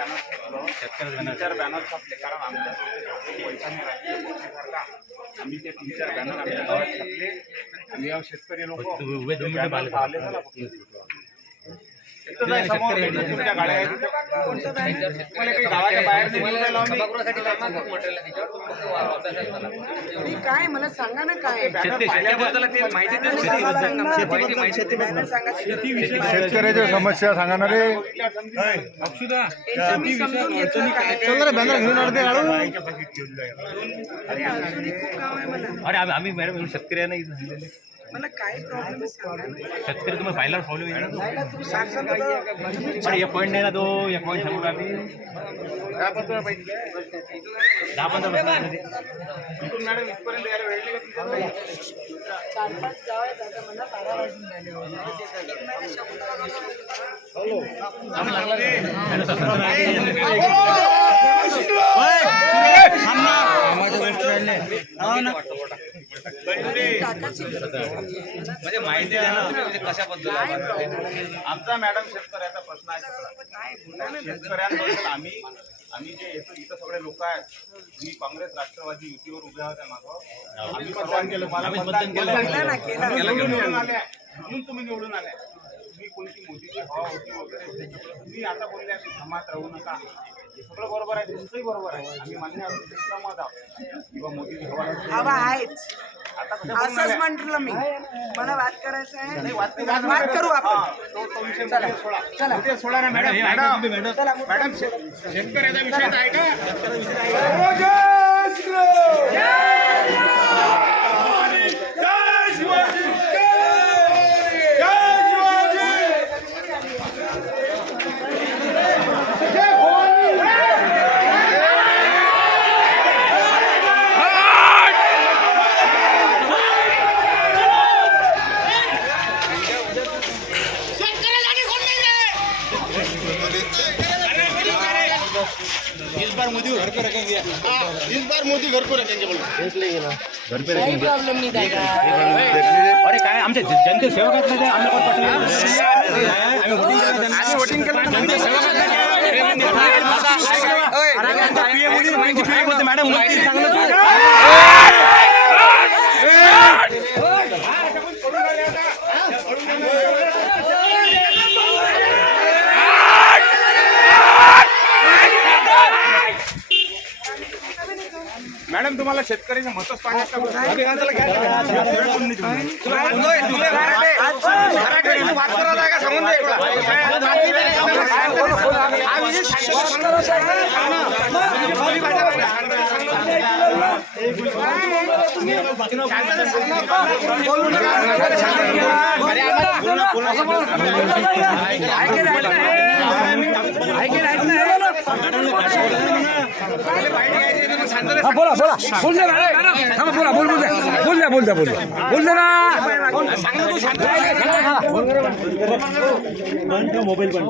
तीन चार बॅनर छापले कारण आमच्या पैसा नाही राहत. आम्ही ते तीन चार बॅनर आमच्या गावात छापले आणि या शेतकरी लोक आले ना इथं समोर, गाड्या आहेत. काही गावाच्या बाहेर काय? मला सांगा ना काय? शेतकऱ्याच्या समस्या सांगा ना रे बॅनर घेऊन काढू अरे अजूनही खूप काम आहे मला. अरे आम्ही मॅडम शेतकरी आहे ना इथं झालेले. मला काय प्रॉब्लेम आहे शेतकरी तुम्हाला पाहिला प्रॉब्लेम आहे ना नाही ना तुम्ही तर तुम्ही अरे एक पॉईंट नाही ना तो एक पॉईंट सांगू का दहा पंधरा मॅडम इथपर्यंत यायला वेळ नाही? चार पाच गाव आहेत आता मला बारा वाजून झाले नाही. म्हणजे माहिती द्या ना तुम्ही म्हणजे कशाबद्दल? आमचा मॅडम शेतकऱ्याचा प्रश्न आहे शेतकऱ्यांबद्दल आम्ही आम्ही जे येतो इथं सगळे लोक आहेत मी काँग्रेस राष्ट्रवादी युतीवर उभे होत्या मागं आम्ही सर्वांनी तुम्हाला आम्ही मतदान केलं. निवडून आले. म्हणून तुम्ही निवडून आले. तुम्ही कोणती मोदीची हवा होती वगैरे तुम्ही आता बोलले की धमात राहू नका. हे सगळं बरोबर आहे तुमचंही बरोबर आहे. आम्ही मान्य आहोत आहोत. किंवा मोदीची हवा आहेच. असंच आहे? म्हटलं मी. मला वाद करायचा नाही, आहे वाद नाही वाद करू हा, आपण तो- तो विषयमध्ये सोडा. चला. मध्ये सोडा ना मॅडम हे ऐका मॅडम तुम्ही, मॅडम. चला मॅडम शे- शेतकऱ्याचा विषय आहे का काही प्रॉब्लेम नाही दादा। अरे काय आमच्या जनते सेवक आहेत ना ते, आम्हाला कोण पाठवलं? आम्ही voting केलं. जनते सेवक आहेत ना ते. अरे आमच्या PM मोदी माहिती PM बोलते, मॅडम मोदी चांगलं मॅडम तुम्हाला शेतकऱ्याचे मतच पाहिजे हा बोला बोला बोल मॅडम. थांबा, बोला बोल बोल बोल द्या बोल द्या बोल द्या बोल द्या ना मोबाईल बंद